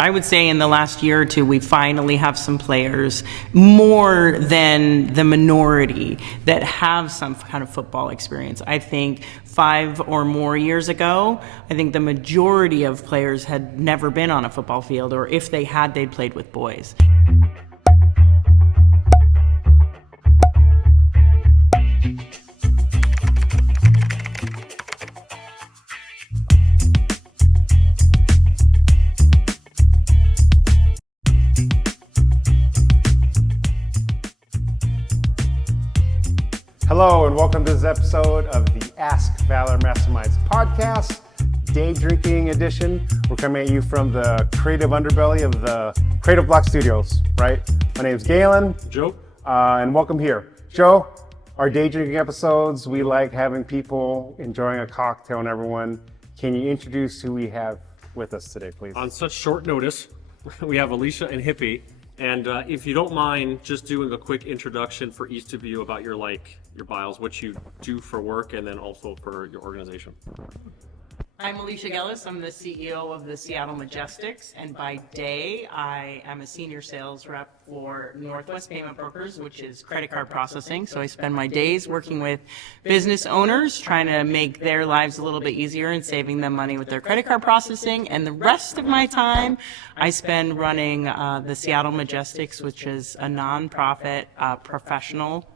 I would say in the last year or two, we finally have some players, more than the minority, that have some kind of football experience. I think 5 or more years ago, I think the majority of players had never been on a football field, or if they had, they'd played with boys. Hello and welcome to this episode of the Ask Valor Masterminds podcast, day drinking edition. We're coming at you from the creative underbelly of the Creative Block Studios, right? My name is Galen. Joe. And welcome here. Joe, our day drinking episodes, we like having people enjoying a cocktail and everyone. Can you introduce who we have with us today, please? On such short notice, we have Alicia and Hippie. And if you don't mind just doing a quick introduction for each of you about your bios, what you do for work, and then also for your organization. I'm Alicia Gellis. I'm the CEO of the Seattle Majestics, and by day, I am a senior sales rep for Northwest Payment Brokers, which is credit card processing. So I spend my days working with business owners, trying to make their lives a little bit easier and saving them money with their credit card processing. And the rest of my time, I spend running the Seattle Majestics, which is a nonprofit professional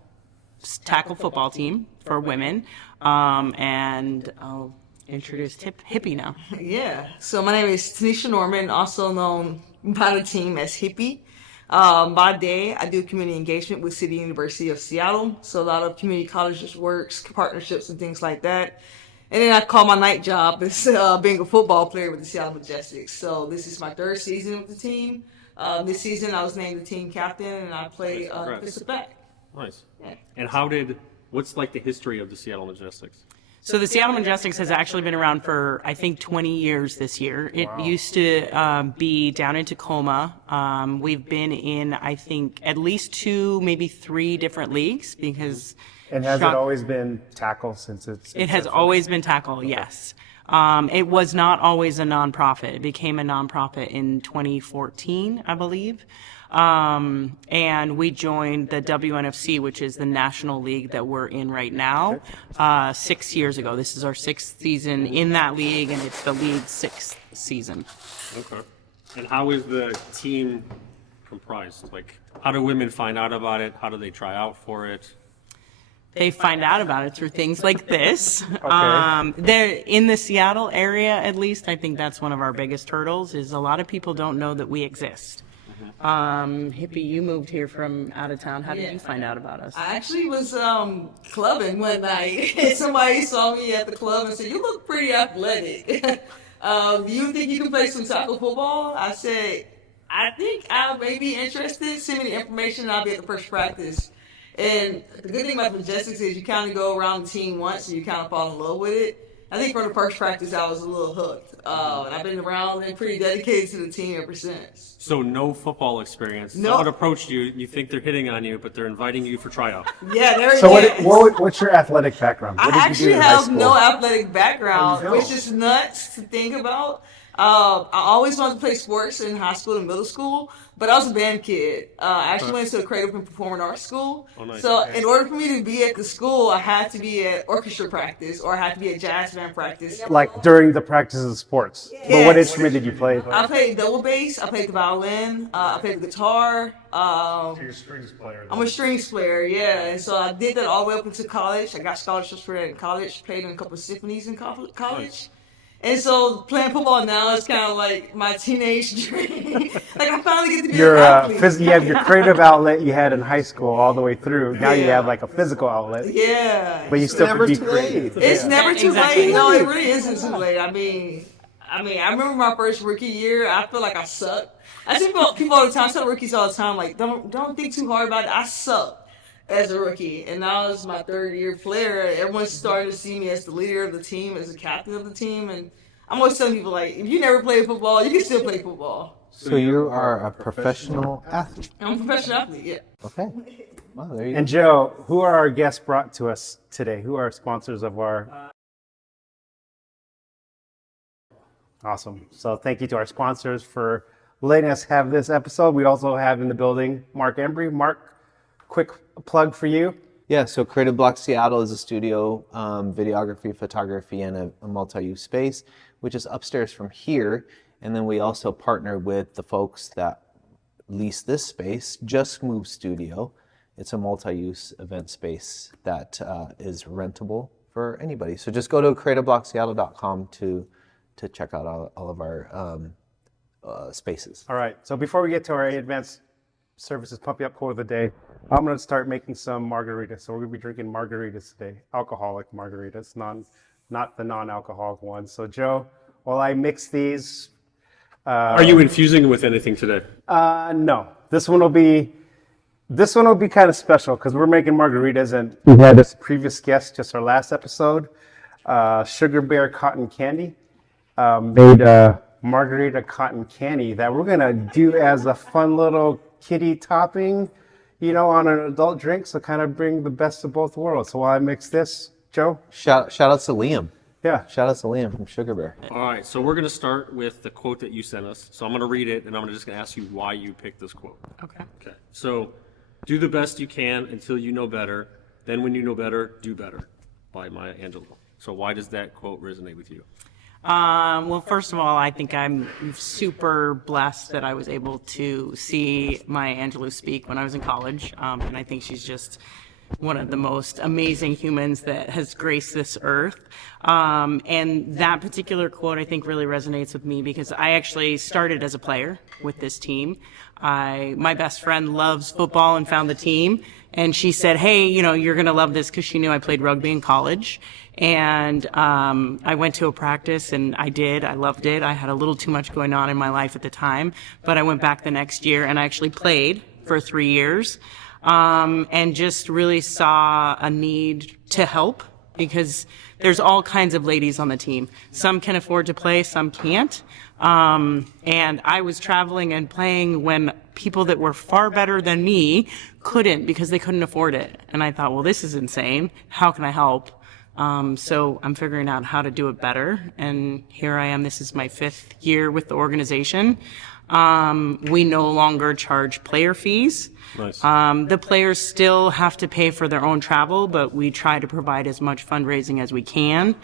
tackle football team for women. And I'll introduce Hippie now. Yeah, so my name is Tanisha Norman, also known by the team as Hippie. By day, I do community engagement with City University of Seattle, so a lot of community colleges works, partnerships, and things like that. And then I call my night job as being a football player with the Seattle Majestics. So this is my third season with the team. This season, I was named the team captain, and I play defensive back. Nice. Yeah. And what's like the history of the Seattle Majestics? So the Seattle Majestics has actually been around for, I think, 20 years this year. It used to be down in Tacoma. We've been in, I think, at least 2, maybe 3 different leagues because... And has it always been tackle since it's... It has always been tackle, yes. It was not always a nonprofit. It became a nonprofit in 2014, I believe. And we joined the WNFC, which is the national league that we're in right now, 6 years ago. This is our 6th season in that league, and it's the league's 6th season. Okay. And how is the team comprised? Like, how do women find out about it? How do they try out for it? They find out about it through things like this. Okay. They're in the Seattle area, at least. I think that's one of our biggest hurdles, is a lot of people don't know that we exist. Hippie, you moved here from out of town. How did you find out about us? I actually was clubbing one night. Somebody saw me at the club and said, "You look pretty athletic. Do you think you can play some tackle football?" I said, "I think I may be interested. Send me the information and I'll be at the first practice." And the good thing about the Majestics is you kind of go around the team once and you kind of fall in love with it. I think from the first practice I was a little hooked. And I've been around and pretty dedicated to the team ever since. So no football experience. No. Someone approached you, you think they're hitting on you, but they're inviting you for tryout. Yeah, there So it is. what's your athletic background? What I did you actually do in high have school? no athletic background, Oh, no. which is nuts to think about. I always wanted to play sports in high school and middle school, but I was a band kid. I actually went to a creative and performing arts school. Oh, nice. So in order for me to be at the school, I had to be at orchestra practice or I had to be at jazz band practice. Like during the practices of sports. But what Yes. instrument did you play? I played double bass, I played the violin, I played the guitar. You're a strings player. I'm a strings player, yeah. And so I did that all the way up into college. I got scholarships for that in college, played in a couple of symphonies in college. Nice. And so playing football now is kind of like my teenage dream. Like I finally get to be Your an athlete. you have your creative outlet you had in high school all the way through. Now you have like a physical outlet, Yeah. but you still never can be too creative. late. It's Yeah. never too Exactly. late. No, it really isn't too late. I mean, I remember my first rookie year. I feel like I sucked. I see people all the time, I tell rookies all the time, like, don't think too hard about it. I sucked as a rookie, and now it's my 3rd year player. Everyone's starting to see me as the leader of the team, as the captain of the team, and I'm always telling people, like, if you never played football, you can still play football. So you are a professional athlete. I'm a professional athlete, yeah. Okay. Well, there you And Joe, who are our guests brought to us today? Who are sponsors of our... Awesome. So thank you to our sponsors for letting us have this episode. We also have in the building Mark Embry. Mark, quick plug for you. Yeah, so Creative Block Seattle is a studio, videography, photography, and a multi-use space, which is upstairs from here. And then we also partner with the folks that lease this space, Just Move Studio. It's a multi-use event space that is rentable for anybody. So just go to creativeblockseattle.com to check out all of our spaces. All right. So before we get to our advanced services pump you up quote of the day, I'm going to start making some margaritas. So we're going to be drinking margaritas today, alcoholic margaritas, not the non-alcoholic ones. So Joe, while I mix these, Are you infusing with anything today? no, this one will be kind of special because we're making margaritas, and we had this previous guest, just our last episode, Sugar Bear Cotton Candy, made a margarita cotton candy that we're gonna do as a fun little kiddie topping, on an adult drink. So kind of bring the best of both worlds. So while I mix this, Joe. Shout out to Liam. Yeah. Shout out to Liam from Sugar Bear. All right, so we're going to start with the quote that you sent us. So I'm going to read it, and I'm just going to ask you why you picked this quote. Okay. Okay. So, do the best you can until you know better. Then when you know better, do better, by Maya Angelou. So why does that quote resonate with you? Well, first of all, I think I'm super blessed that I was able to see Maya Angelou speak when I was in college. And I think she's just one of the most amazing humans that has graced this earth. And that particular quote, I think, really resonates with me because I actually started as a player with this team. My best friend loves football and found the team. And she said, hey, you're going to love this, because she knew I played rugby in college. And I went to a practice, and I did. I loved it. I had a little too much going on in my life at the time. But I went back the next year, and I actually played for 3 years. And just really saw a need to help, because there's all kinds of ladies on the team. Some can afford to play, some can't. And I was traveling and playing when people that were far better than me couldn't, because they couldn't afford it. And I thought, well, this is insane. How can I help? So I'm figuring out how to do it better. And here I am. This is my 5th year with the organization. We no longer charge player fees. Nice. The players still have to pay for their own travel, but we try to provide as much fundraising as we can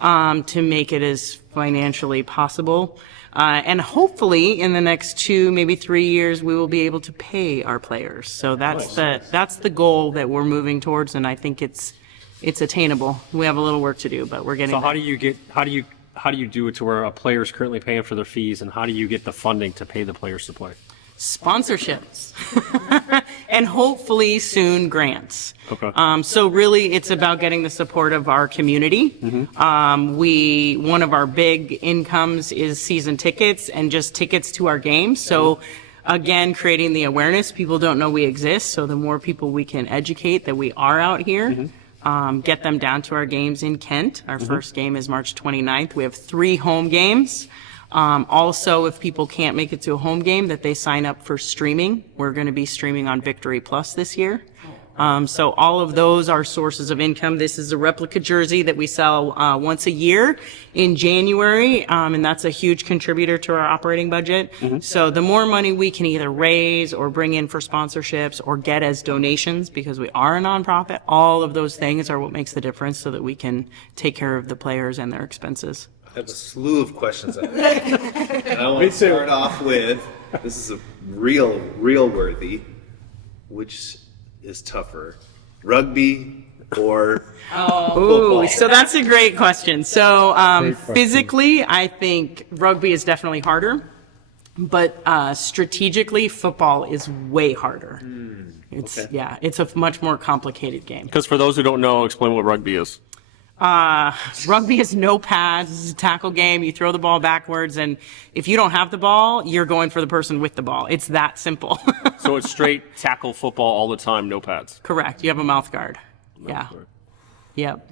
to make it as financially possible. And hopefully in the next 2, maybe 3 years, we will be able to pay our players. So that's the goal that we're moving towards, and I think it's attainable. We have a little work to do, but we're getting So there. how do you do it to where a player is currently paying for their fees, and how do you get the funding to pay the players to play? Sponsorships and hopefully soon grants. Okay. So really it's about getting the support of our community. One of our big incomes is season tickets and just tickets to our games. So again, creating the awareness. People don't know we exist. So the more people we can educate that we are out here, get them down to our games in Kent. Our first game is March 29th. We have 3 home games. Also, if people can't make it to a home game, that they sign up for streaming. We're going to be streaming on Victory Plus this year. So all of those are sources of income. This is a replica jersey that we sell once a year in January, and that's a huge contributor to our operating budget. So the more money we can either raise or bring in for sponsorships or get as donations, because we are a nonprofit, all of those things are what makes the difference so that we can take care of the players and their expenses. I have a slew of questions. And I want to start off with, this is a real worthy. Which is tougher, rugby or football? Ooh, so that's a great question. So physically, I think rugby is definitely harder, but strategically, football is way harder. It's a much more complicated game. Because for those who don't know, explain what rugby is. Rugby is no pads. This is a tackle game. You throw the ball backwards, and if you don't have the ball, you're going for the person with the ball. It's that simple. So it's straight tackle football all the time, no pads. Correct. You have a mouth guard. Yeah. Yep.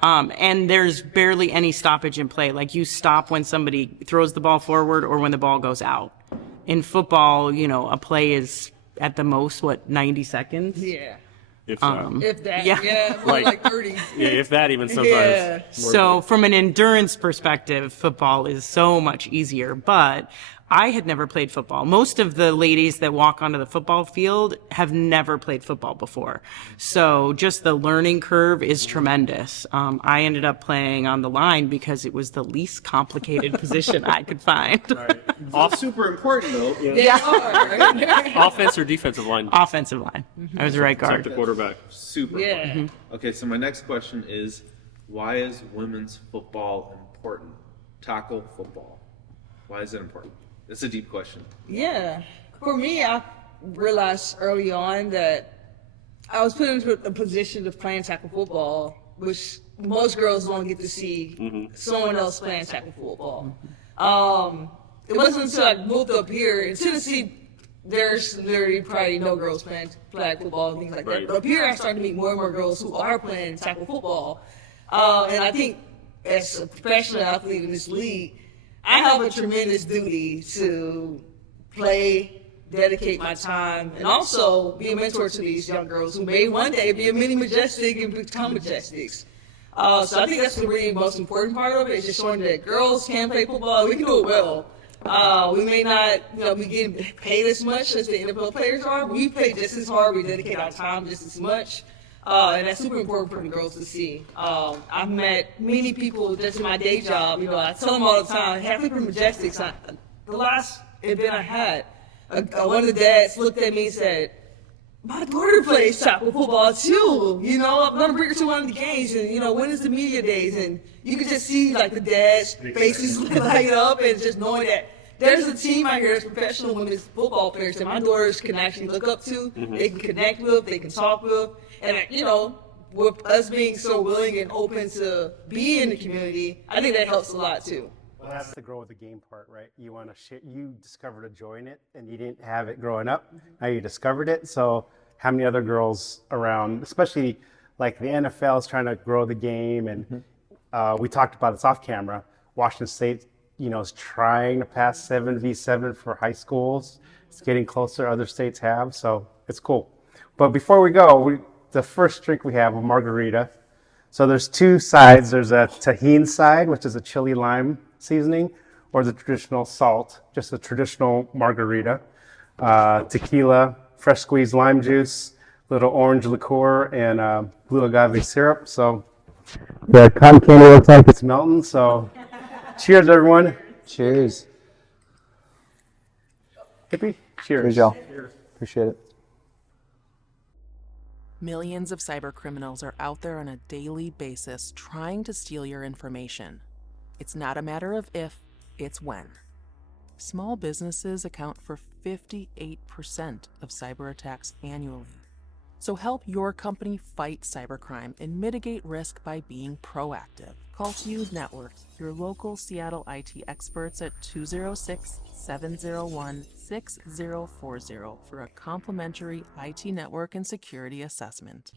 And there's barely any stoppage in play. Like, you stop when somebody throws the ball forward or when the ball goes out. In football, a play is at the most, 90 seconds? Yeah. If that. If that, Yeah. more like 30. Yeah, if that even sometimes. Yeah. So from an endurance perspective, football is so much easier, but I had never played football. Most of the ladies that walk onto the football field have never played football before. So just the learning curve is tremendous. I ended up playing on the line because it was the least complicated position I could find. Off super important though. They are. Offense or defensive line? Offensive line. I was the right Protect guard. the quarterback. Super Yeah. important. Okay, so my next question is, why is women's football important? Tackle football. Why is it important? It's a deep question. Yeah. For me, I realized early on that I was put into a position of playing tackle football, which most girls don't get to see someone else playing tackle football. It wasn't until I moved up here in Tennessee, there's literally probably no girls playing flag football and things like that. But up here, I started to meet more and more girls who are playing tackle football. And I think as a professional athlete in this league, I have a tremendous duty to play, dedicate my time, and also be a mentor to these young girls who may one day be a mini Majestic and become Majestics. So I think that's the really most important part of it, is just showing that girls can play football. We can do it well. We may not, be getting paid as much as the NFL players are, but we play just as hard. We dedicate our time just as much. And that's super important for the girls to see. I've met many people just in my day job. I tell them all the time, halfway from Majestics, the last event I had, one of the dads looked at me and said, my daughter plays tackle football too. I'm gonna bring her to one of the games, and when is the media days? And you can just see like the dads' faces light up, and just knowing that there's a team out here that's professional women's football players that my daughters can actually look up to, they can connect with, they can talk with, and with us being so willing and open to be in the community, I think that helps a lot too. Well, that's the grow with the game part, right? You want to share. You discovered a joy in it, and you didn't have it growing up. Now you discovered it. So, how many other girls around, especially like the NFL, is trying to grow the game, and we talked about this off camera. Washington State, is trying to pass 7v7 for high schools. It's getting closer. Other states have, so it's cool. But before we go, the first drink we have a margarita. So there's two sides. There's a tahini side, which is a chili lime seasoning, or the traditional salt, just a traditional margarita. Tequila, fresh squeezed lime juice, little orange liqueur, and blue agave syrup. So the cotton candy looks like it's melting. So cheers, everyone. Cheers. Hippie, cheers. Cheers, y'all. Appreciate it. Millions of cybercriminals are out there on a daily basis trying to steal your information. It's not a matter of if, it's when. Small businesses account for 58% of cyber attacks annually. So help your company fight cybercrime and mitigate risk by being proactive. Call Fuse Networks, your local Seattle IT experts at 206-701-6040 for a complimentary IT network and security assessment.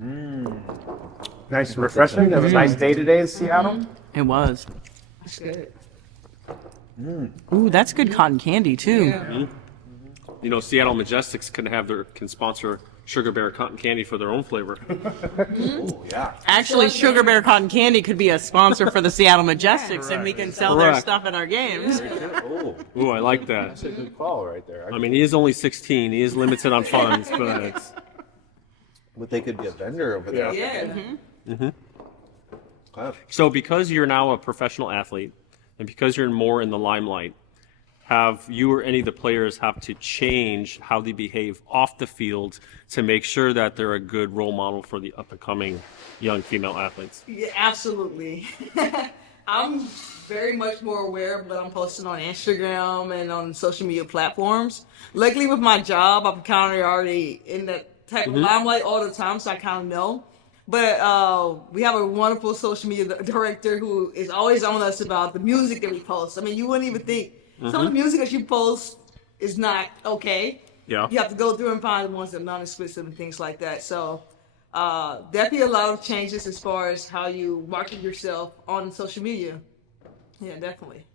Nice and refreshing. It was a nice day today in Seattle. It was. That's good. Ooh, that's good cotton candy too. Yeah. Seattle Majestics can sponsor Sugar Bear cotton candy for their own flavor. Oh, yeah. Actually, Sugar Bear Cotton Candy could be a sponsor for the Seattle Majestics, and we can sell their stuff at our games. Oh, Ooh, I like that. that's a good call right there. I mean, he is only 16. He is limited on funds, But they could be a vendor over there. Yeah. Wow. So because you're now a professional athlete, and because you're more in the limelight, have you or any of the players have to change how they behave off the field to make sure that they're a good role model for the up-and-coming young female athletes? Yeah, absolutely. I'm very much more aware of what I'm posting on Instagram and on social media platforms. Luckily with my job, I'm kind of already in that type of limelight all the time, so I kind of know. But we have a wonderful social media director who is always on us about the music that we post. I mean, you wouldn't even think some of the music that you post is not okay. Yeah. You have to go through and find the ones that are non-explicit and things like that. So definitely a lot of changes as far as how you market yourself on social media. Yeah, definitely.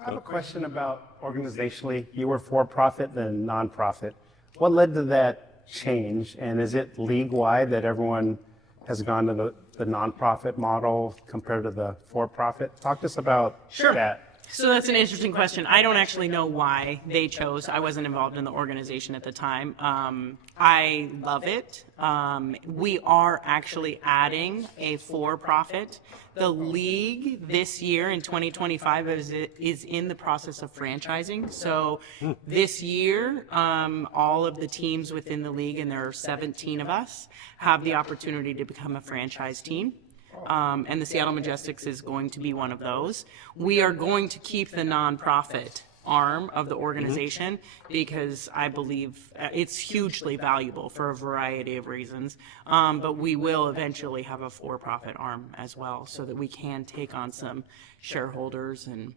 I have a question about organizationally. You were for-profit, then non-profit. What led to that change, and is it league-wide that everyone has gone to nonprofit model compared to the for-profit? Talk to us about that. So that's an interesting question. I don't actually know why they chose. I wasn't involved in the organization at the time. I love it. We are actually adding a for-profit. The league this year in 2025 is in the process of franchising. So this year, all of the teams within the league, and there are 17 of us, have the opportunity to become a franchise team. And the Seattle Majestics is going to be one of those. We are going to keep the nonprofit arm of the organization because I believe it's hugely valuable for a variety of reasons. But we will eventually have a for-profit arm as well so that we can take on some shareholders and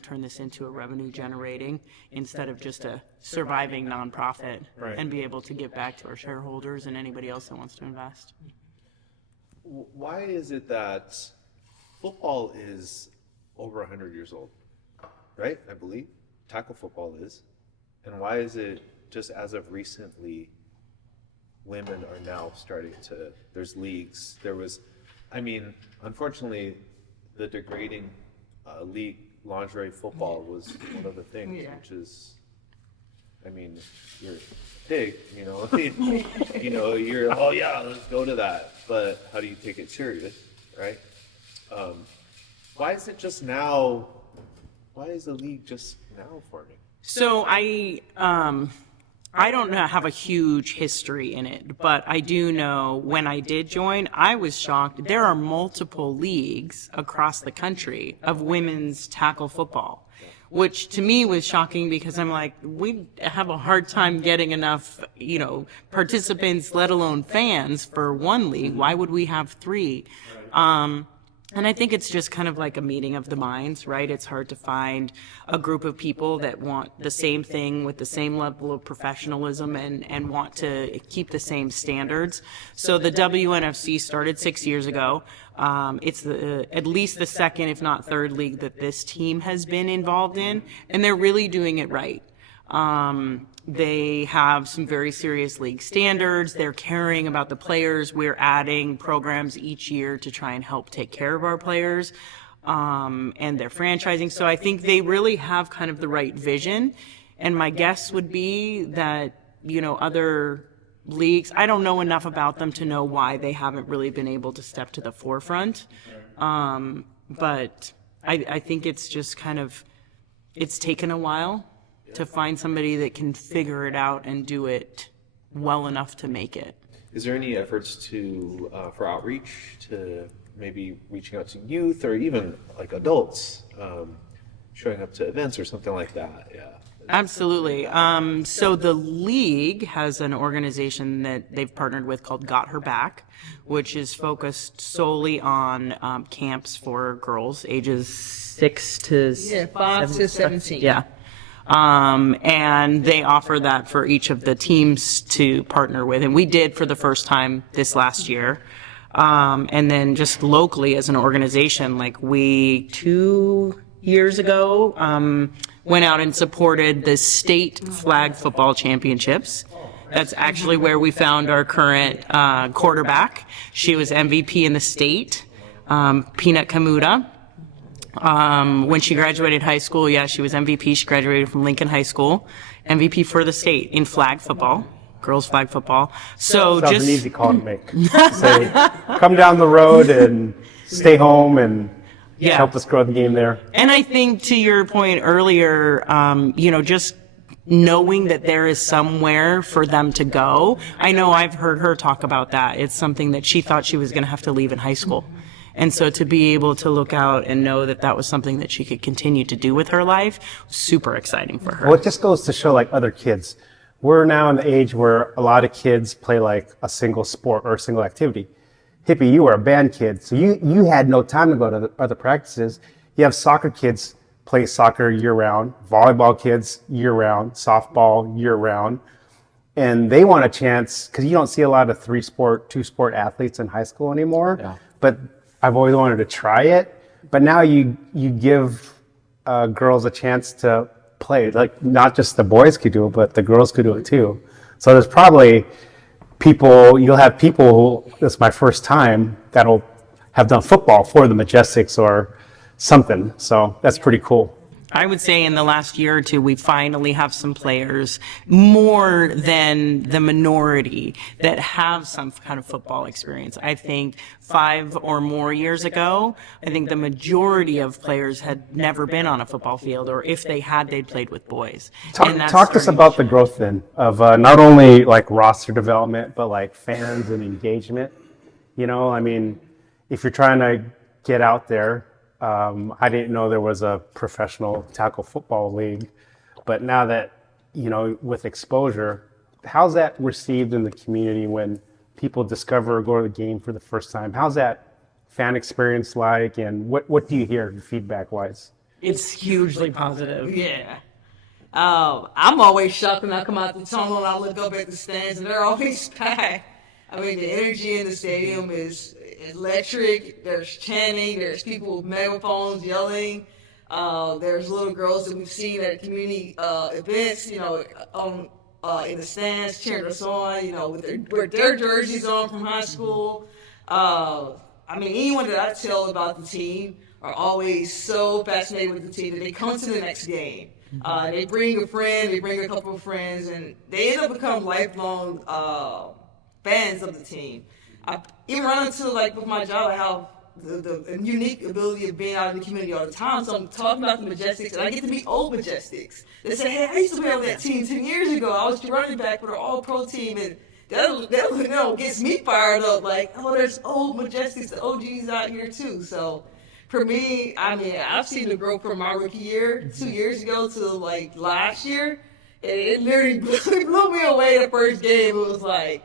turn this into a revenue generating instead of just a surviving nonprofit, and be able to give back to our shareholders and anybody else that wants to invest. Why is it that football is over 100 years old, right? I believe tackle football is. And why is it just as of recently women are now starting to, there's leagues, unfortunately the degrading league lingerie football was one of the things, which is, you're big, you're, oh yeah, let's go to that. But how do you take it serious, right? Why is it just now? Why is the league just now forming? So I don't have a huge history in it, but I do know when I did join, I was shocked. There are multiple leagues across the country of women's tackle football, which to me was shocking because I'm like, we have a hard time getting enough, participants, let alone fans for one league. Why would we have three? And I think it's just kind of like a meeting of the minds, right? It's hard to find a group of people that want the same thing with the same level of professionalism and want to keep the same standards. So the WNFC started 6 years ago. It's at least the second, if not third league that this team has been involved in, and they're really doing it right. They have some very serious league standards. They're caring about the players. We're adding programs each year to try and help take care of our players, and they're franchising. So I think they really have kind of the right vision. And my guess would be that, other leagues, I don't know enough about them to know why they haven't really been able to step to the forefront. But I think it's just kind of, it's taken a while to find somebody that can figure it out and do it well enough to make it. Is there any efforts to for outreach, to maybe reaching out to youth or even like adults, showing up to events or something like that? Yeah. Absolutely. So the league has an organization that they've partnered with called Got Her Back, which is focused solely on camps for girls ages 5 to 17. Yeah. And they offer that for each of the teams to partner with. And we did for the first time this last year. And then just locally as an organization, like we 2 years ago, went out and supported the state flag football championships. That's actually where we found our current quarterback. She was MVP in the state, Peanut Kamuta. When she graduated high school, she was MVP. She graduated from Lincoln High School, MVP for the state in flag football, girls flag football. So that was just an easy call to make. Say, come down the road and stay home and help us grow the game there. And I think to your point earlier, just knowing that there is somewhere for them to go. I know I've heard her talk about that. It's something that she thought she was going to have to leave in high school. And so to be able to look out and know that that was something that she could continue to do with her life, super exciting for her. Well, it just goes to show like other kids. We're now in the age where a lot of kids play like a single sport or a single activity. Hippie, you were a band kid, so you had no time to go to the other practices. You have soccer kids play soccer year-round, volleyball kids year-round, softball year-round, and they want a chance, because you don't see a lot of 2-sport athletes in high school anymore, but I've always wanted to try it. But now you give girls a chance to play, like not just the boys could do it, but the girls could do it too. So there's probably you'll have people who, this is my first time, that'll have done football for the Majestics or something. So that's pretty cool. I would say in the last year or two, we finally have some players, more than the minority, that have some kind of football experience. I think 5 or more years ago, I think the majority of players had never been on a football field, or if they had, they'd played with boys. And that's Talk to us starting about to the shift. growth then of not only like roster development, but like fans and engagement. You know, I mean, if you're trying to get out there, I didn't know there was a professional tackle football league, but now that, you know, with exposure, how's that received in the community when people discover or go to the game for the first time? How's that fan experience like, and what do you hear feedback wise? It's hugely positive. Yeah. I'm always shocked when I come out the tunnel and I look up at the stands and they're always packed. I mean, the energy in the stadium is electric. There's chanting. There's people with megaphones yelling. There's little girls that we've seen at community events, you know, in the stands cheering us on, you know, with their jerseys on from high school. I mean, anyone that I tell about the team are always so fascinated with the team that they come to the next game. They bring a friend, they bring a couple of friends, and they end up becoming lifelong fans of the team. I even run into, like, with my job, I have the unique ability of being out in the community all the time. So I'm talking about the Majestics, and I get to meet old Majestics. They say, hey, I used to play on that team 10 years ago. I was the running back for the all-pro team, and that you know, gets me fired up. Like, oh, there's old Majestics, the OGs out here too. So for me, I mean, I've seen the growth from my rookie year 2 years ago to like last year, and it literally blew me away the first game. It was like,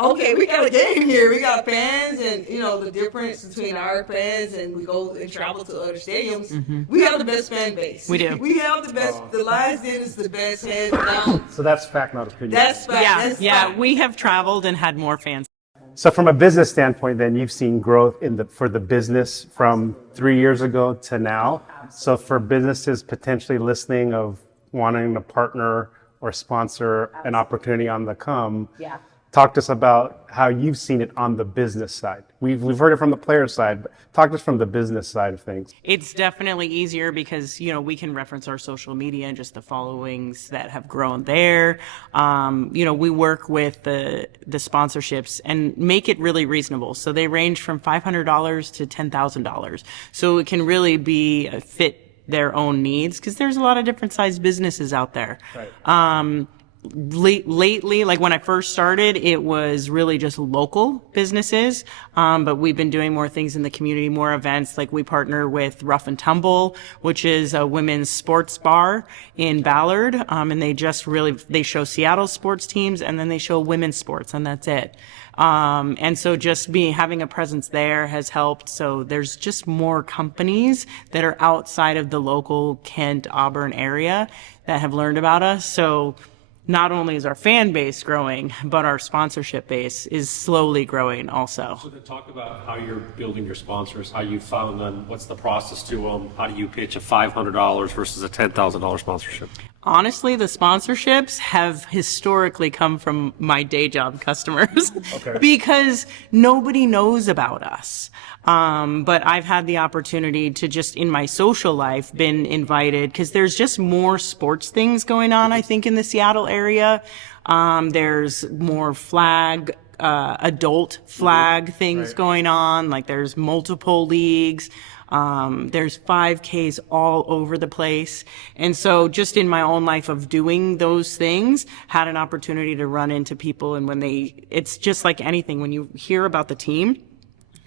okay, we got a game here. We got fans, and you know the difference between our fans and we go and travel to other stadiums. We have the best fan base. We do. We have the best. The Lions Den is the best, hands down. So that's fact, not opinion. That's fact. That's Yeah, fact. we have traveled and had more fans. So from a business standpoint, then you've seen growth for the business from 3 years ago to now. So for businesses potentially listening of wanting to partner or sponsor an opportunity on the come, talk to us about how you've seen it on the business side. We've heard it from the player side, but talk to us from the business side of things. It's definitely easier because, you know, we can reference our social media and just the followings that have grown there. You know, we work with the sponsorships and make it really reasonable. So they range from $500 to $10,000. So it can really be fit their own needs because there's a lot of different sized businesses out there. Right. Lately, like when I first started, it was really just local businesses. But we've been doing more things in the community, more events. Like we partner with Rough and Tumble, which is a women's sports bar in Ballard. And they show Seattle sports teams and then they show women's sports, and that's it. And so just having a presence there has helped. So there's just more companies that are outside of the local Kent, Auburn area that have learned about us. So not only is our fan base growing, but our sponsorship base is slowly growing also. So to talk about how you're building your sponsors, how you found them, what's the process to them, how do you pitch a $500 versus a $10,000 sponsorship? Honestly, the sponsorships have historically come from my day job customers because nobody knows about us. But I've had the opportunity to just in my social life been invited because there's just more sports things going on, I think, in the Seattle area. There's more adult flag things going on. Like there's multiple leagues. There's 5Ks all over the place. And so just in my own life of doing those things, had an opportunity to run into people. And it's just like anything, when you hear about the team,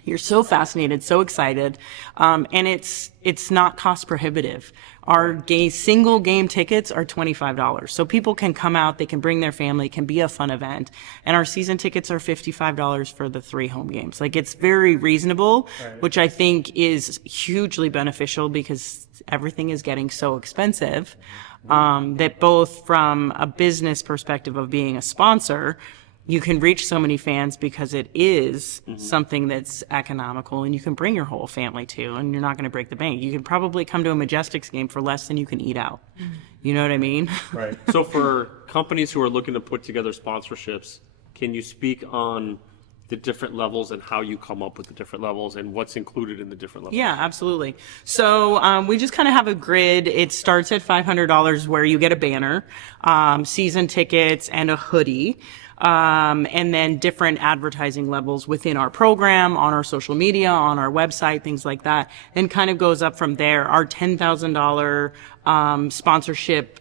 you're so fascinated, so excited. And it's not cost prohibitive. Our single game tickets are $25. So people can come out, they can bring their family, it can be a fun event. And our season tickets are $55 for the 3 home games. Like it's very reasonable, which I think is hugely beneficial because everything is getting so expensive, that both from a business perspective of being a sponsor, you can reach so many fans because it is something that's economical and you can bring your whole family to, and you're not going to break the bank. You can probably come to a Majestics game for less than you can eat out. You know what I mean? Right. So for companies who are looking to put together sponsorships, can you speak on the different levels and how you come up with the different levels and what's included in the different levels? Yeah, absolutely. So we just kind of have a grid. It starts at $500 where you get a banner, season tickets, and a hoodie. And then different advertising levels within our program, on our social media, on our website, things like that, and kind of goes up from there. Our $10,000 sponsorship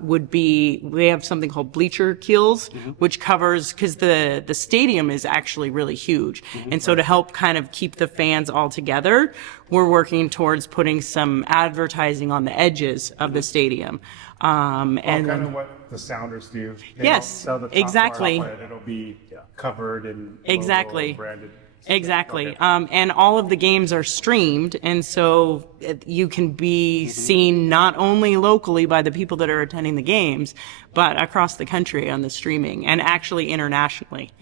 would be, we have something called bleacher keels, which covers, because the stadium is actually really huge. And so to help kind of keep the fans all together, we're working towards putting some advertising on the edges of the stadium. And kind of what the Sounders do. They Yes, don't sell the top exactly. bar, but it'll be covered and Exactly. branded. Exactly. Okay. And all of the games are streamed, and so you can be seen not only locally by the people that are attending the games, but across the country on the streaming, and actually internationally.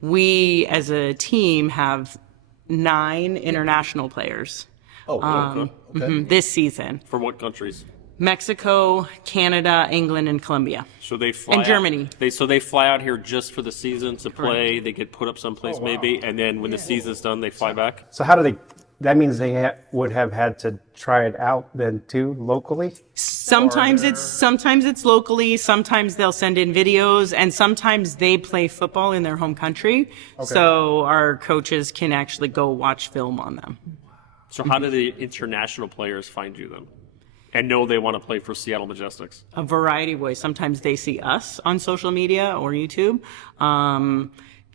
We, as a team, have 9 international players this season. From what countries? Mexico, Canada, England, and Colombia. So they fly And out- Germany. So they fly out here just for the season to play. They get put up someplace maybe, and then when the season's done, they fly back. So how do they? That means they would have had to try it out then too locally. Sometimes it's locally, sometimes they'll send in videos, and sometimes they play football in their home country. So our coaches can actually go watch film on them. So how do the international players find you then? And know they want to play for Seattle Majestics? A variety of ways. Sometimes they see us on social media or YouTube.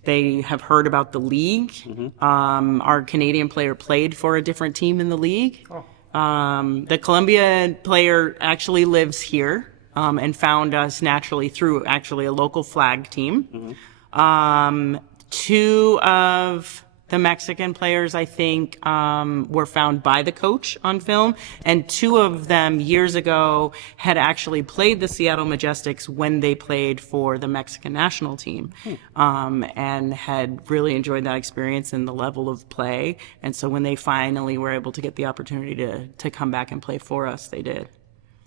They have heard about the league. Our Canadian player played for a different team in the league. The Colombia player actually lives here and found us naturally through actually a local flag team. 2 of the Mexican players, I think, were found by the coach on film, and 2 of them years ago had actually played the Seattle Majestics when they played for the Mexican national team, and had really enjoyed that experience and the level of play. And so when they finally were able to get the opportunity to come back and play for us, they did.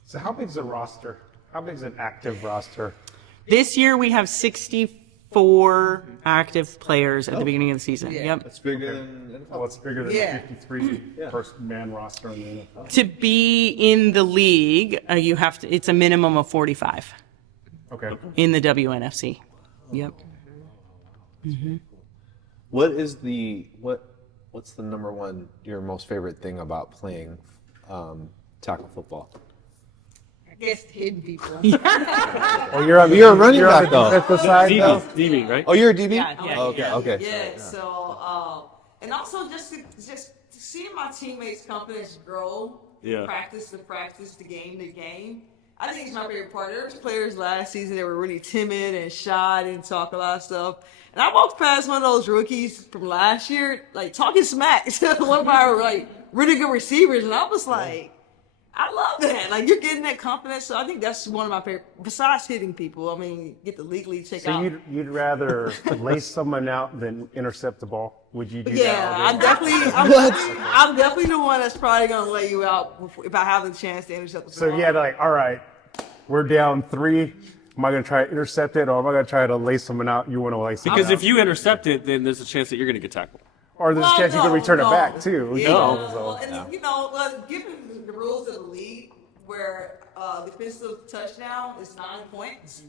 So how big is the roster? How big is an active roster? This year we have 64 active players at the beginning of the season. Yep. It's bigger than Well, it's bigger than Yeah. the 53 first man roster in the NFL. To be in the league, you have to. It's a minimum of 45 Okay. in the WNFC. Yep. What is what's the number one, your most favorite thing about playing tackle football? I guess hitting people. Well, you're a running back, though. defensive side, though. DB, right? Oh, you're a DB? Yeah, yeah, Okay. Yeah. So, and also just to see my teammates' confidence grow. Yeah. Practice to practice, the game to game. I think it's my favorite part. There was players last season that were really timid and shy and talk a lot of stuff. And I walked past one of those rookies from last year, like talking smack to one of our really good receivers, and I was like, I love that. Like, you're getting that confidence. So I think that's one of my favorite, besides hitting people. I mean, get to legally check So out. you'd rather lace someone out than intercept the ball? Would you do Yeah, that? I'm definitely the one that's probably gonna lay you out if I have the chance to intercept the ball. So yeah, like, all right, we're down 3. Am I going to try to intercept it, or am I going to try to lace someone out? You want to lace someone Because out. if you intercept it, then there's a chance that you're going to get tackled. Or there's a chance you can return it back too. Yeah, So, and given the rules of the league, where defensive touchdown is 9 points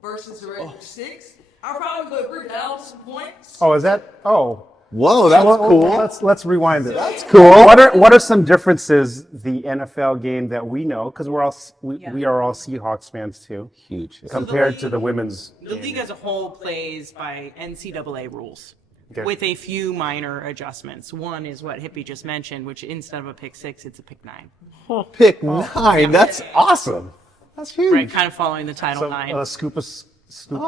versus the regular 6, I'll probably go bring down some points. oh, is that? Oh, Whoa, that's Well, cool. Let's rewind this. That's cool. What are some differences the NFL game that we know, because we are all Seahawks fans too, Huge. compared to the women's? The league as a whole plays by NCAA rules. Okay. With a few minor adjustments. One is what Hippie just mentioned, which instead of a pick 6, it's a pick 9. Pick 9. That's awesome. That's huge. Right, kind of following the Title So 9. scoop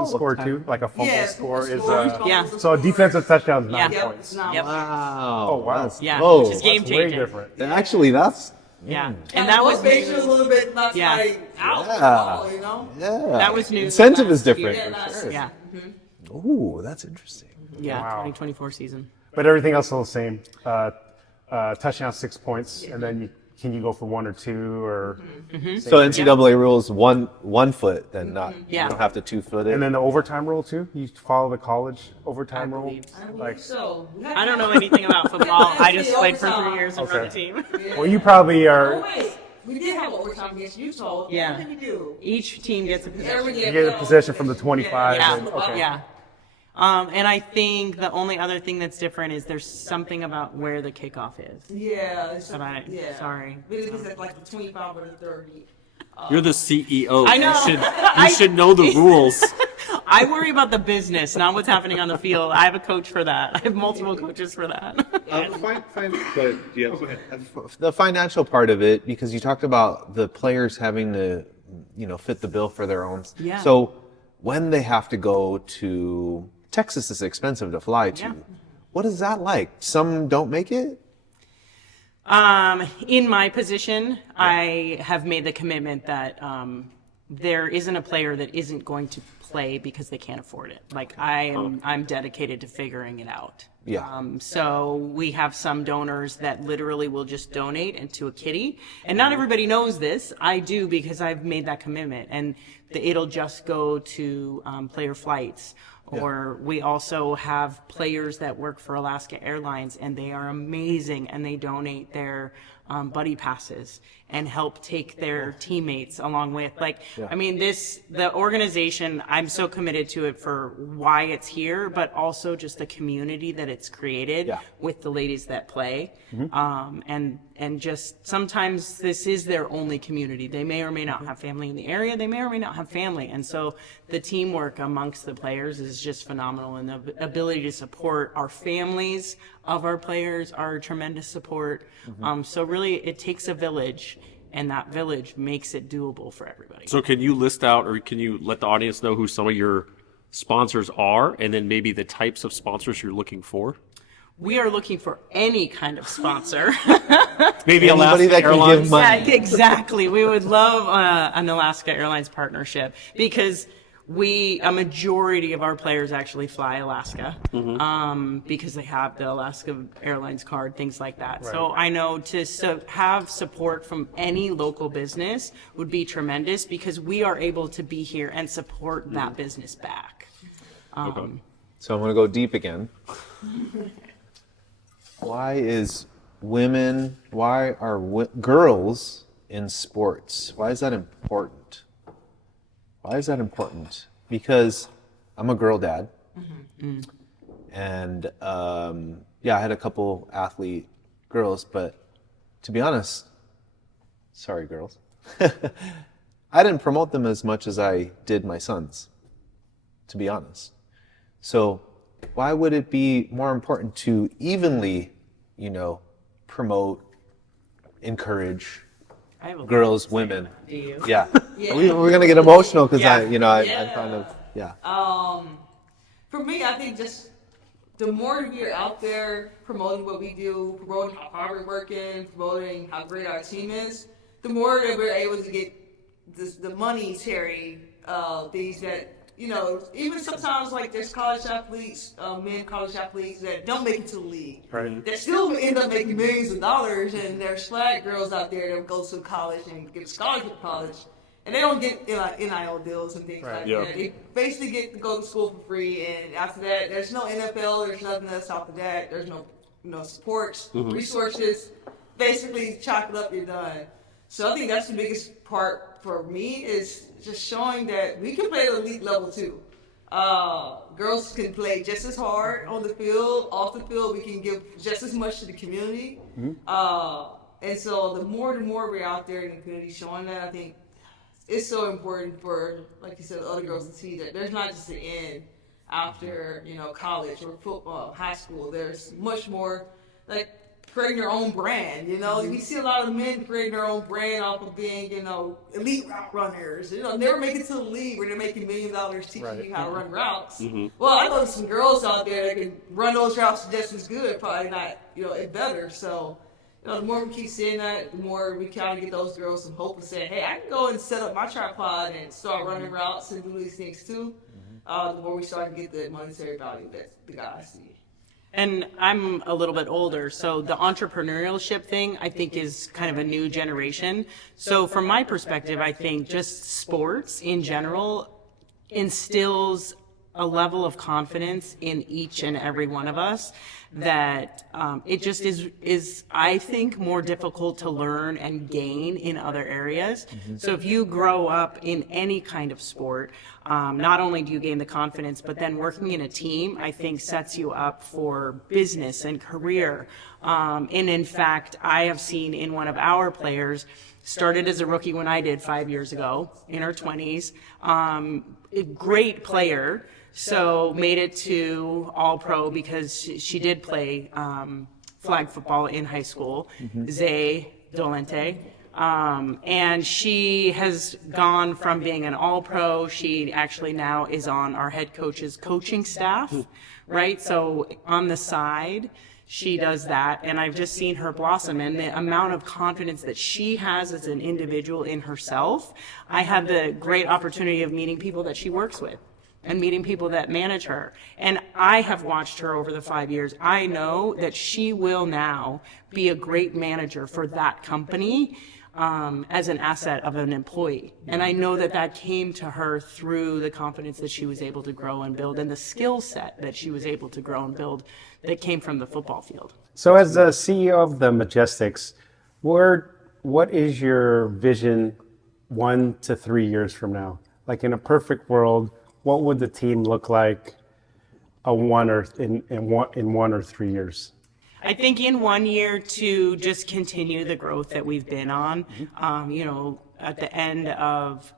score too, like a fumble Yeah, score is Yeah. so a defensive touchdown is 9 Yeah. points. Yep. Wow. Oh, wow. That's, Yeah, whoa. which is game That's way changing. different. Actually, that's Yeah, and that was motivation a little bit, not Yeah. like out Yeah. the ball, you know. that was new Incentive last is different. year. Yeah, for sure. Yeah, Ooh, that's interesting. yeah, Wow. 2024 season. But everything else is the same. Touchdown 6 points, and then you can you go for 1 or 2 or? So NCAA rules 1 foot, then not. Yeah. You don't have to 2 foot it. And then the overtime rule too. You follow the college overtime rule. believe so. I believe Like, so. I don't know anything about football. I just played for 3 Overtime. years and run a team. well, you probably Oh, are. wait. We did have overtime against Utah. Yeah. What did we do? Each team gets a possession. You get a possession from the 25. Yeah, and- okay. yeah. And I think the only other thing that's different is there's something about where the kickoff is. Yeah. But sorry. But it was at like the 25 or the 30. You're the CEO. I know. You should know the rules. I worry about the business, not what's happening on the field. I have a coach for that. I have multiple coaches for that. Fine. Go ahead. Yeah, go ahead. The financial part of it, because you talked about the players having to, fit the bill for their own. Yeah. So when they have to go to Texas, is expensive to fly to. Yeah. What is that like? Some don't make it. In my position, I have made the commitment that there isn't a player that isn't going to play because they can't afford it. Like I'm dedicated to figuring it out. Yeah. So we have some donors that literally will just donate into a kitty, and not everybody knows this. I do because I've made that commitment, and it'll just go to player flights. Or we also have players that work for Alaska Airlines, and they are amazing, and they donate their buddy passes and help take their teammates along with. I mean, the organization, I'm so committed to it for why it's here, but also just the community that it's created with the ladies that play. And just sometimes this is their only community. They may or may not have family in the area. They may or may not have family. And so the teamwork amongst the players is just phenomenal. And the ability to support our families of our players are tremendous support. So really it takes a village, and that village makes it doable for everybody. So can you list out, or can you let the audience know who some of your sponsors are, and then maybe the types of sponsors you're looking for? We are looking for any kind of sponsor. Maybe Anybody Alaska that can Airlines. give money. Yeah, exactly. We would love an Alaska Airlines partnership because a majority of our players actually fly Alaska because they have the Alaska Airlines card, things like that. So I know to have support from any local business would be tremendous because we are able to be here and support that business back. So I'm going to go deep again. Why are girls in sports? Why is that important? Because I'm a girl dad. And I had a couple athlete girls, but to be honest, sorry girls, I didn't promote them as much as I did my sons, to be honest. So why would it be more important to evenly, promote, encourage I have a girls, women? Do you? Yeah. We're going to get emotional because Yeah. I'm kind of, For me, I think just the more we are out there promoting what we do, promoting how hard we're working, promoting how great our team is, the more that we're able to get the monetary things that, even sometimes like there's college athletes, men college athletes that don't make it to the league. Right. That still end up making millions of dollars, and there's flag girls out there that go to college and get a scholarship to college. And they don't get NIL deals and things like that. They basically get to go to school for free, and after that, there's no NFL, there's nothing else after that. There's no supports, resources. Basically, chalk it up, you're done. So I think that's the biggest part for me is just showing that we can play at elite level too. Girls can play just as hard on the field, off the field. We can give just as much to the community. And so the more we're out there in the community showing that, I think it's so important for, like you said, other girls to see that there's not just an end after, college or football, high school. There's much more, like creating your own brand, We see a lot of men creating their own brand off of being, elite route runners. Never make it to the league where they're making $1 million teaching you how to run routes. Well, I know some girls out there that can run those routes just as good, probably not, better. So, the more we keep seeing that, the more we kind of get those girls some hope and say, hey, I can go and set up my tripod and start running routes and do these things too. The more we start to get the monetary value that the guys see. And I'm a little bit older, so the entrepreneurship thing I think is kind of a new generation. So from my perspective, I think just sports in general instills a level of confidence in each and every one of us that it just is I think more difficult to learn and gain in other areas. So if you grow up in any kind of sport, not only do you gain the confidence, but then working in a team, I think sets you up for business and career. And in fact, I have seen in one of our players, started as a rookie when I did 5 years ago, in her 20s, a great player. So made it to All-Pro because she did play flag football in high school, Zay Dolente. And she has gone from being an All-Pro, she actually now is on our head coach's coaching staff, right? So on the side, she does that, and I've just seen her blossom, and the amount of confidence that she has as an individual in herself. I had the great opportunity of meeting people that she works with and meeting people that manage her. And I have watched her over the 5 years. I know that she will now be a great manager for that company as an asset of an employee. And I know that that came to her through the confidence that she was able to grow and build and the skill set that she was able to grow and build that came from the football field. So as the CEO of the Majestics, what is your vision 1 to 3 years from now? Like in a perfect world, what would the team look like in 1 or 3 years? I think in 1 year to just continue the growth that we've been on. At the end of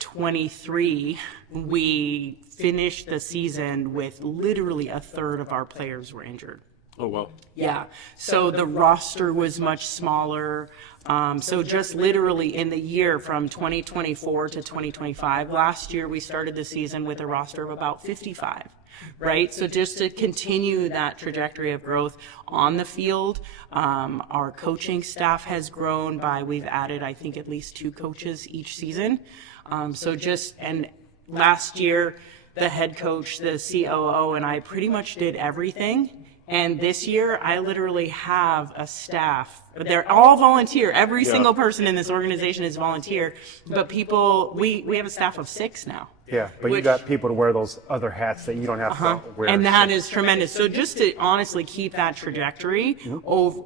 23, we finished the season with literally a third of our players were injured. Oh, wow. Yeah. So the roster was much smaller. So just literally in the year from 2024 to 2025, last year we started the season with a roster of about 55. Right. So just to continue that trajectory of growth on the field, our coaching staff has grown we've added, I think, at least 2 coaches each season. And last year, the head coach, the COO, and I pretty much did everything. And this year, I literally have a staff. They're all volunteer. Every single person in this organization is volunteer. But we have a staff of 6 now. Yeah, but you got people to wear those other hats that you don't have to wear. And that is tremendous. So just to honestly keep that trajectory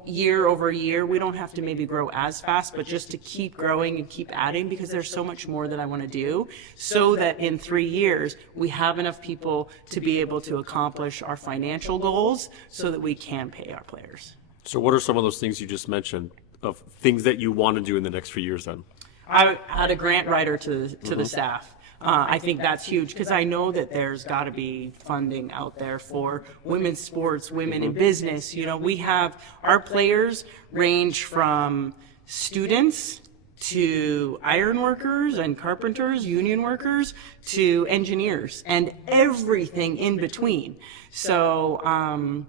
year over year, we don't have to maybe grow as fast, but just to keep growing and keep adding, because there's so much more that I want to do, so that in 3 years, we have enough people to be able to accomplish our financial goals so that we can pay our players. So what are some of those things you just mentioned of things that you want to do in the next few years then? I had a grant writer to the staff. I think that's huge because I know that there's got to be funding out there for women's sports, women in business. We have our players range from students to iron workers and carpenters, union workers, to engineers, and everything in between. So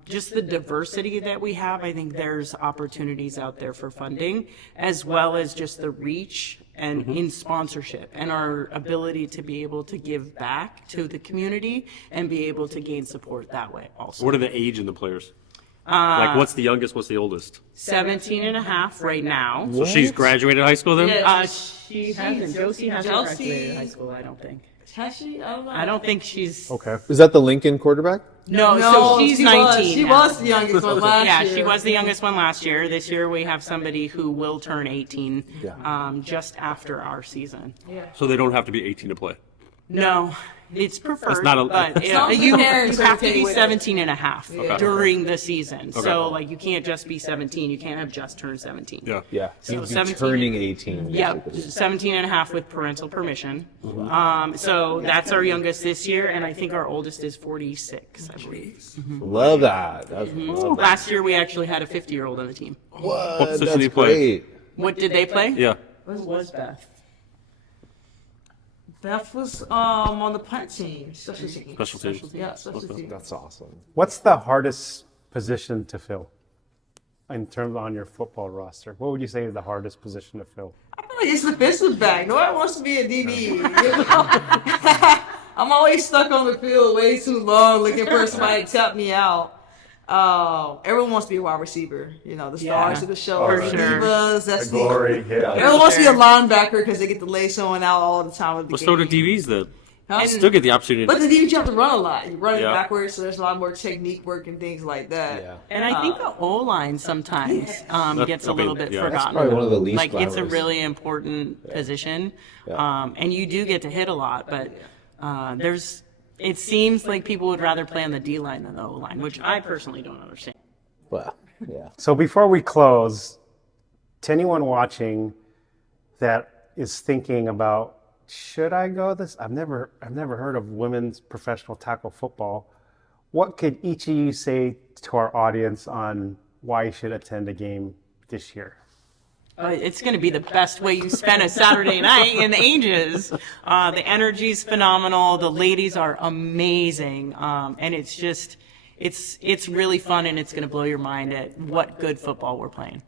just the diversity that we have, I think there's opportunities out there for funding, as well as just the reach and in sponsorship and our ability to be able to give back to the community and be able to gain support that way also. What are the age in the players? Like what's the youngest, what's the oldest? 17 and a half right now. So she's graduated high school then? Yeah, she hasn't. Josie hasn't graduated high school, I don't think. Has she? I don't know. I don't think she's. Okay. Is that the Lincoln quarterback? No, so she's she 19. She now. was the youngest one last Yeah, year. she was the youngest one last year. This year we have somebody who will turn 18 just after our season. So they don't have to be 18 to play? No, it's preferred, That's not a- but not you parents have to okay be with it. 17 and a half Okay. during the season. Okay. So you can't just be 17. You can't have just turned 17. Yeah. Yeah. So You'd be 17 turning 18. Yep, basically. 17 and a half with parental permission. So that's our youngest this year, and I think our oldest is 46, I believe. Love that. Love that. Last year we actually had a 50-year-old on the team. What? position That's do you play? great. What did they play? Yeah. Who was Beth? Beth was on the punt team. Special team. Special teams. Yeah, special team. That's awesome. What's the hardest position to fill in terms on your football roster? What would you say is the hardest position to fill? I feel like it's the defensive back. Nobody wants to be a DB. You know? I'm always stuck on the field way too long looking for somebody to tap me out. Everyone wants to be a wide receiver. You know, the stars of the show, For the sure. divas. That's The glory, yeah. Everyone wants to be a linebacker because they get to lay someone out all the time. With the Well, so do game. DBs then. Huh? Still get the opportunity. But the DBs, you have to run a lot. You're running Yeah. backwards, so there's a lot more technique work and things like that. Yeah. And I think the O-line sometimes gets a little bit yeah. That's forgotten. probably one of the least Like, it's a glamorous. really important position. And you do get to hit a lot, but it seems like people would rather play on the D-line than the O-line, which I personally don't understand. Well, yeah. So before we close, to anyone watching that is thinking about, should I go this? I've never heard of women's professional tackle football. What could each of you say to our audience on why you should attend a game this year? It's going to be the best way you spend a Saturday night in ages. The energy's phenomenal. The ladies are amazing. And it's just, it's really fun, and it's going to blow your mind at what good football we're playing.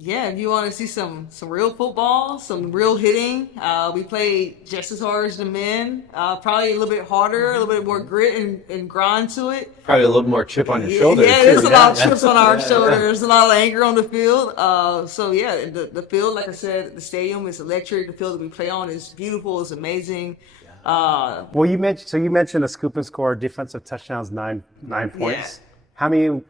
Yeah, if you want to see some real football, some real hitting, we play just as hard as the men. Probably a little bit harder, a little bit more grit and grind to it. Probably a little more chip on your shoulder. Yeah, too. there's a lot of chips on our shoulders. There's a lot of anger on the field. So yeah, the field, like I said, the stadium is electric. The field that we play on is beautiful. It's amazing. Well, you mentioned a scoop and score, defensive touchdowns, nine points. How many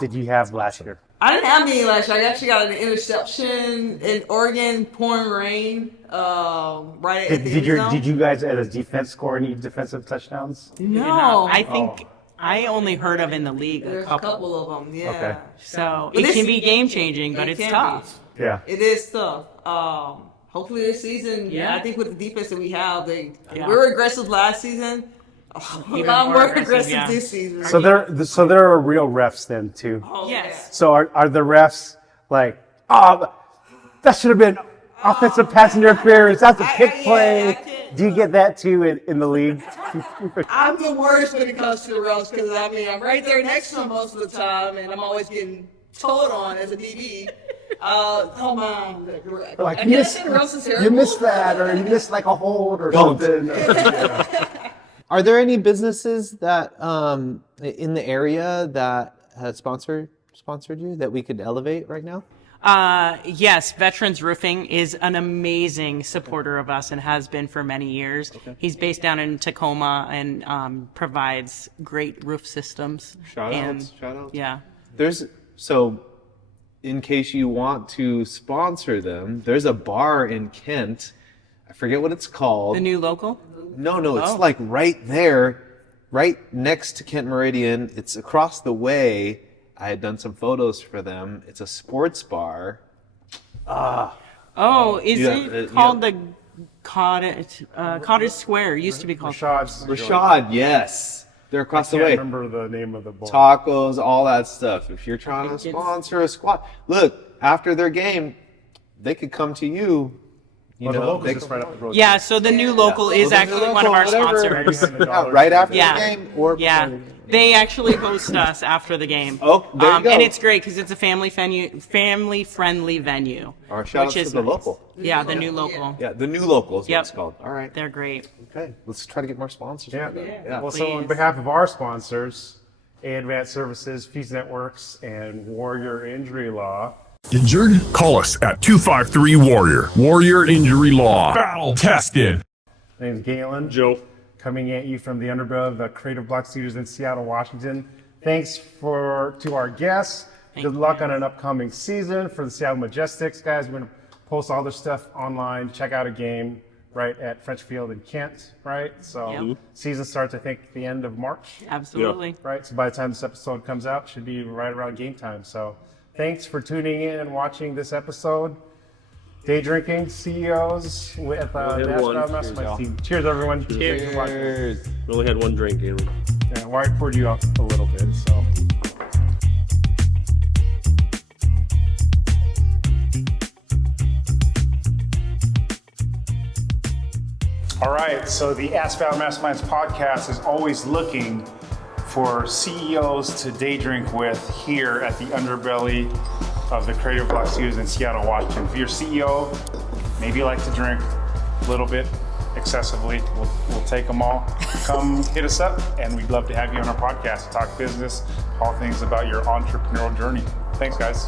did you have last year? I didn't have any last year. I actually got an interception in Oregon, pouring rain, right at the end zone. Did you guys as defense score any defensive touchdowns? No. I think I only heard of in the league There's a couple. of them, yeah. Okay. So But it this- can be game changing, but It it's can tough. be. Yeah. It is tough. Hopefully this season, Yeah. I think with the defense that we have, we Yeah. were aggressive last season. A Even lot more more aggressive, aggressive yeah. this season. So there are real refs then too. Oh, Yes. So are the refs like, oh, that should have been offensive pass interference. That's a kick I play. can't- Do you get that too in the league? I'm the worst when it comes to the refs because I'm right there next to them most of the time, and I'm always getting told on as a DB. Oh man, Like I you guess the refs is terrible. missed that, or you missed like a hold or something. Are there any businesses that in the area that had sponsored you that we could elevate right now? Yes, Veterans Roofing is an amazing supporter of us and has been for many years. He's based down in Tacoma and provides great roof systems. Shout And, outs. Yeah. In case you want to sponsor them, there's a bar in Kent. I forget what it's called. The new local? No, it's Oh. like right there, right next to Kent Meridian. It's across the way. I had done some photos for them. It's a sports bar. Oh, is Yeah, it called the Cottage Square? It used to be called. Rashad, yes. They're across the I way. can't remember the name of the bar. Tacos, all that stuff. If you're trying to sponsor a squad, look, after their game, they could come to you. Well, the local's they just could- right up the road. Yeah, so the new local is Well, the new actually one of our local, whatever. sponsors. Yeah, right after Yeah. the game or Yeah, before the game. they actually host us after the game. Oh, there you go. And it's great because it's a family-friendly venue. Or shout out which to is the nice. local. Yeah, the new local. Yeah, the new local is Yep. what it's called. All right. They're great. Okay. Let's try to get more sponsors. Yeah. for them. Yeah. Well, so on Please. behalf of our sponsors, A Advanced Services, Fuse Networks, and Warrior Injury Law, Injured? Call us at 253-WARRIOR. Warrior Injury Law. Battle tested. my name's Galen. Joe. Coming at you from the underbelly of the Creative Block Studios in Seattle, Washington. Thanks to our guests. Good luck on an upcoming season for the Seattle Majestics, guys. We're gonna post all their stuff online. Check out a game right at French Field in Kent, right? So Yep. season starts, I think, the end of March, Absolutely. right? So by the time this episode comes out, should be right around game time. So thanks for tuning in and watching this episode. Day drinking CEOs with the hit National one. Masterminds team. Cheers, everyone. Cheers. We only had one drink, Galen. Yeah, well, I poured you up a little bit, so. All right, so the Ask Valor Masterminds podcast is always looking for CEOs to day drink with here at the underbelly of the Creative Block Studios in Seattle, Washington. If you're a CEO, maybe you like to drink a little bit excessively. We'll take them all. Come hit us up, and we'd love to have you on our podcast to talk business, all things about your entrepreneurial journey. Thanks, guys.